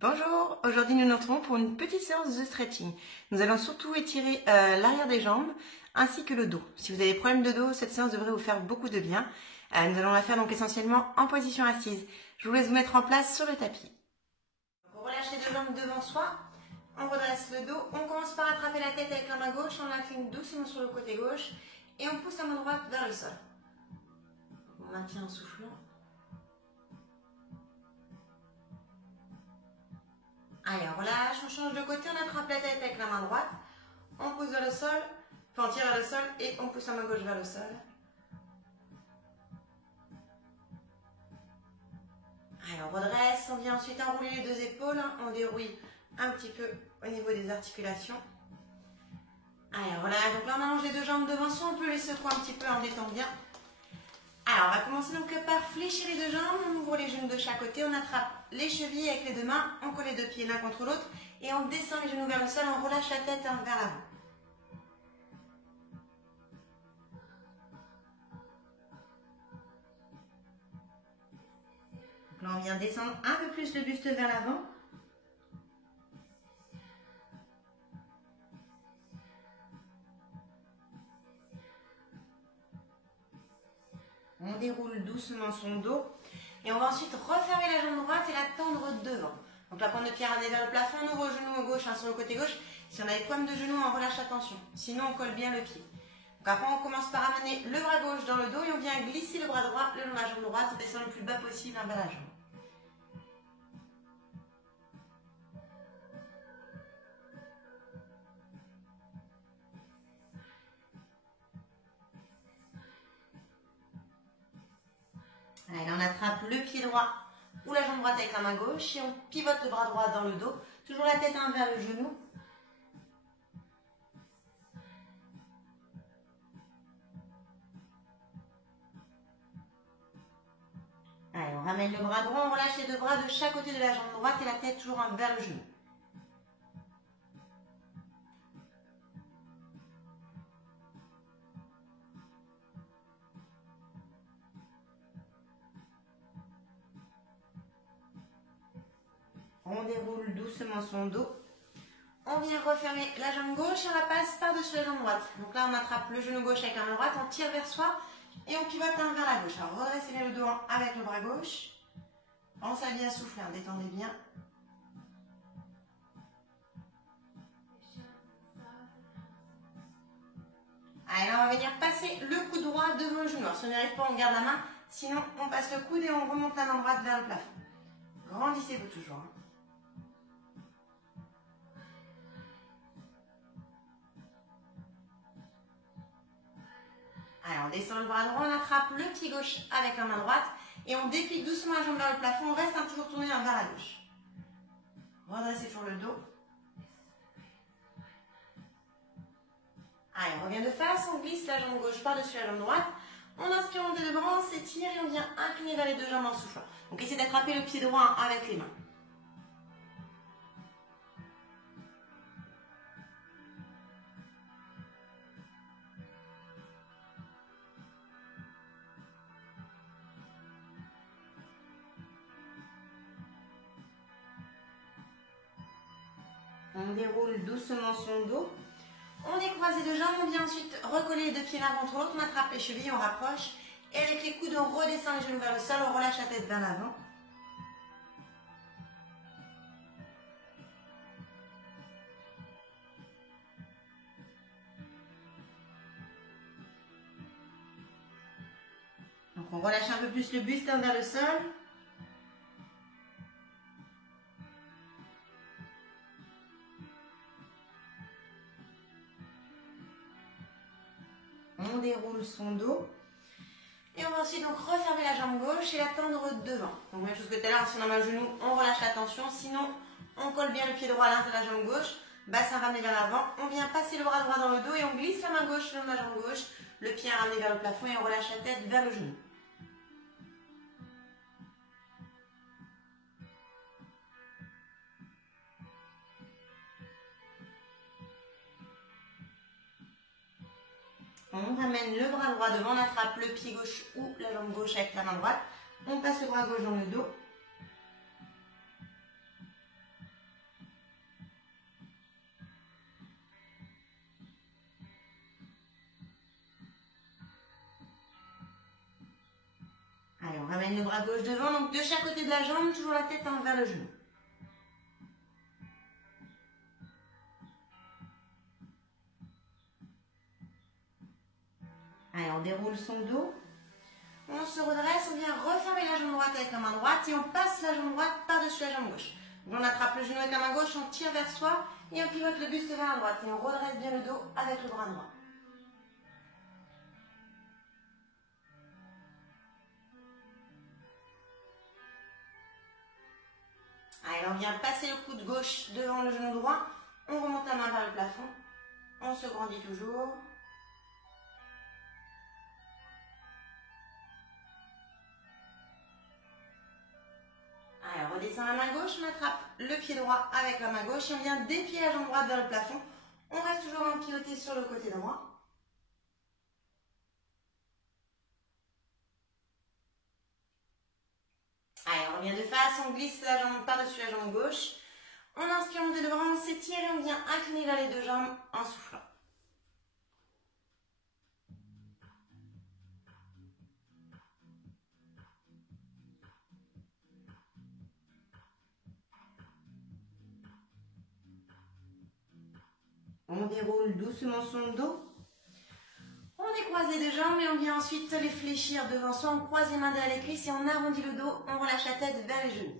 Bonjour, aujourd'hui nous nous retrouvons pour une petite séance de stretching. Nous allons surtout étirer l'arrière des jambes ainsi que le dos. Si vous avez des problèmes de dos, cette séance devrait vous faire beaucoup de bien. Nous allons la faire donc essentiellement en position assise. Je vous laisse vous mettre en place sur le tapis. On relâche les deux jambes devant soi, on redresse le dos, on commence par attraper la tête avec la main gauche, on l'incline doucement sur le côté gauche et on pousse la main droite vers le sol. On maintient en soufflant. Allez, on relâche, on change de côté, on attrape la tête avec la main droite, on pousse vers le sol, enfin on tire vers le sol et on pousse la main gauche vers le sol. Allez, on redresse, on vient ensuite enrouler les deux épaules, on dérouille un petit peu au niveau des articulations. Allez, voilà, donc là on allonge les deux jambes devant soi, on peut les secouer un petit peu en détend bien. Alors, on va commencer donc par fléchir les deux jambes, on ouvre les genoux de chaque côté, on attrape les chevilles avec les deux mains, on colle les deux pieds l'un contre l'autre et on descend les genoux vers le sol, on relâche la tête vers l'avant. Là, on vient descendre un peu plus le buste vers l'avant. On déroule doucement son dos et on va ensuite refermer la jambe droite et la tendre devant. Donc la pointe de pied ramenée vers le plafond, on ouvre le genou gauche sur le côté gauche. Si on a des problèmes de genoux, on relâche la tension. Sinon, on colle bien le pied. Donc après, on commence par amener le bras gauche dans le dos et on vient glisser le bras droit le long de la jambe droite, on descend le plus bas possible vers la jambe. Allez, là, on attrape le pied droit ou la jambe droite avec la main gauche et on pivote le bras droit dans le dos. Toujours la tête vers le genou. Allez, on ramène le bras droit, on relâche les deux bras de chaque côté de la jambe droite et la tête toujours vers le genou. On déroule doucement son dos. On vient refermer la jambe gauche et on la passe par-dessus la jambe droite. Donc là, on attrape le genou gauche avec la main droite, on tire vers soi et on pivote vers la gauche. Alors, redressez bien le dos avec le bras gauche. Pensez à bien souffler, détendez bien. Allez, là, on va venir passer le coude droit devant le genou. Alors, si on n'y arrive pas, on garde la main. Sinon, on passe le coude et on remonte la main droite vers le plafond. Grandissez-vous toujours. Alors, on descend le bras droit, on attrape le pied gauche avec la main droite et on déplie doucement la jambe vers le plafond. On reste toujours tourné vers la gauche. Redressez toujours le dos. Allez, on revient de face, on glisse la jambe gauche par-dessus la jambe droite. On inspire, on les deux bras, on s'étire et on vient incliner vers les deux jambes en soufflant. Donc, essayez d'attraper le pied droit avec les mains. On déroule doucement son dos. On décroise les deux jambes, on vient ensuite recoller les deux pieds l'un contre l'autre, on attrape les chevilles, on rapproche. Et avec les coudes, on redescend les genoux vers le sol, on relâche la tête vers l'avant. Donc on relâche un peu plus le buste vers le sol. On déroule son dos. Et on va ensuite donc refermer la jambe gauche et la tendre devant. Donc même chose que tout à l'heure, si on a mal au genou, on relâche la tension. Sinon, on colle bien le pied droit à l'intérieur de la jambe gauche. Bassin ramené vers l'avant. On vient passer le bras droit dans le dos et on glisse la main gauche le long de la jambe gauche. Le pied ramené vers le plafond et on relâche la tête vers le genou. On ramène le bras droit devant, on attrape le pied gauche ou la jambe gauche avec la main droite. On passe le bras gauche dans le dos. ramène le bras gauche devant, donc de chaque côté de la jambe, toujours la tête vers le genou. Allez, on déroule son dos. On se redresse, on vient refermer la jambe droite avec la main droite et on passe la jambe droite par-dessus la jambe gauche. Donc on attrape le genou avec la main gauche, on tire vers soi et on pivote le buste vers la droite et on redresse bien le dos avec le bras droit. Allez, on vient passer le coude gauche devant le genou droit, on remonte la main vers le plafond, on se grandit toujours. Allez, on redescend la main gauche, on attrape le pied droit avec la main gauche et on vient déplier la jambe droite vers le plafond. On reste toujours en pivoté sur le côté droit. Allez, on revient de face, on glisse la jambe par-dessus la jambe gauche. On inspire, on monte le bras, on s'étire et on vient incliner vers les deux jambes en soufflant. On déroule doucement son dos. On décroise les deux jambes et on vient ensuite les fléchir devant soi. On croise les mains derrière les cuisses et on arrondit le dos. On relâche la tête vers les genoux.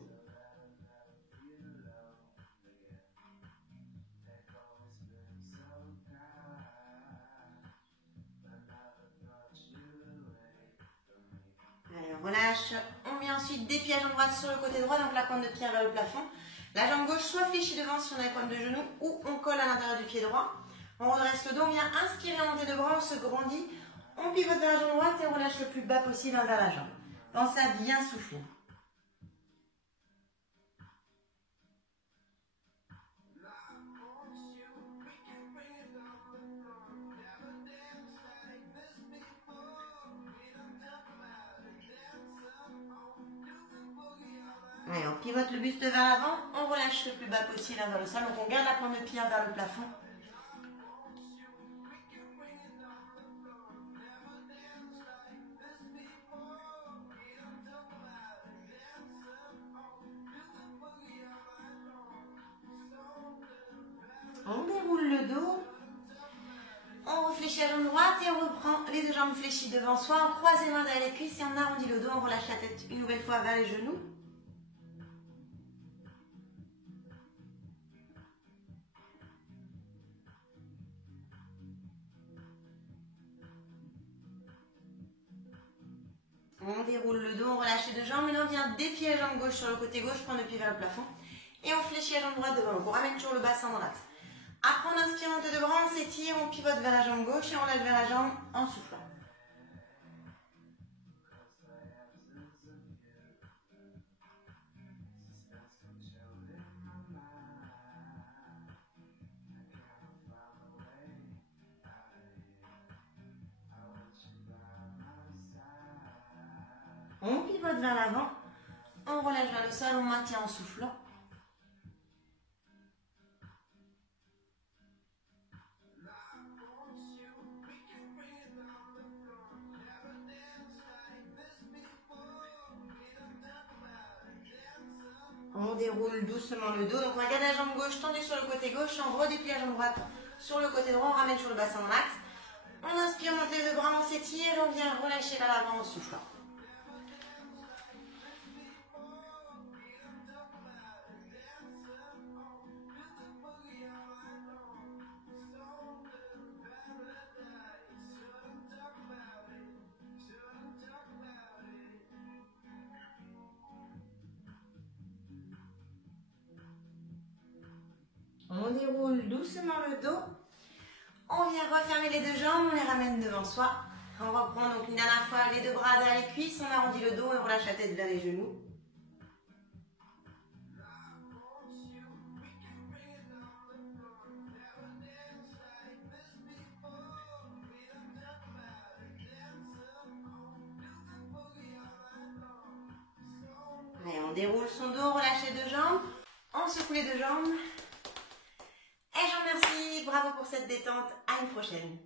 Allez, on relâche. On vient ensuite déplier la jambe droite sur le côté droit, donc la pointe de pied vers le plafond. La jambe gauche soit fléchie devant si on a la pointe de genou ou on colle à l'intérieur du pied droit. On redresse le dos, on vient inspirer, monter le bras, on se grandit. On pivote vers la jambe droite et on relâche le plus bas possible vers la jambe. Pensez à bien souffler. Allez, on pivote le buste vers l'avant, on relâche le plus bas possible vers le sol. Donc on garde la pointe de pied vers le plafond. On déroule le dos. On réfléchit à la jambe droite et on reprend les deux jambes fléchies devant soi. On croise les mains derrière les cuisses et on arrondit le dos. On relâche la tête une nouvelle fois vers les genoux. On déroule le dos, on relâche les deux jambes et là on vient déplier la jambe gauche sur le côté gauche, prendre le pied vers le plafond et on fléchit la jambe droite devant. Donc on ramène toujours le bassin dans l'axe. Après on inspire, monte de bras, on s'étire, on pivote vers la jambe gauche et on relâche vers la jambe en soufflant. On pivote vers l'avant, on relâche vers le sol, on maintient en soufflant. On déroule doucement le dos, donc on va garder la jambe gauche tendue sur le côté gauche, on redéplie la jambe droite sur le côté droit, on ramène sur le bassin dans l'axe. On inspire, monte les deux bras, on s'étire et on vient relâcher vers l'avant en soufflant. On déroule doucement le dos. On vient refermer les deux jambes, on les ramène devant soi. On reprend donc une dernière fois les deux bras derrière les cuisses, on arrondit le dos et on relâche la tête vers les genoux. Allez, on déroule son dos, on relâche les deux jambes. On secoue les deux jambes. Et je vous remercie, bravo pour cette détente, à une prochaine.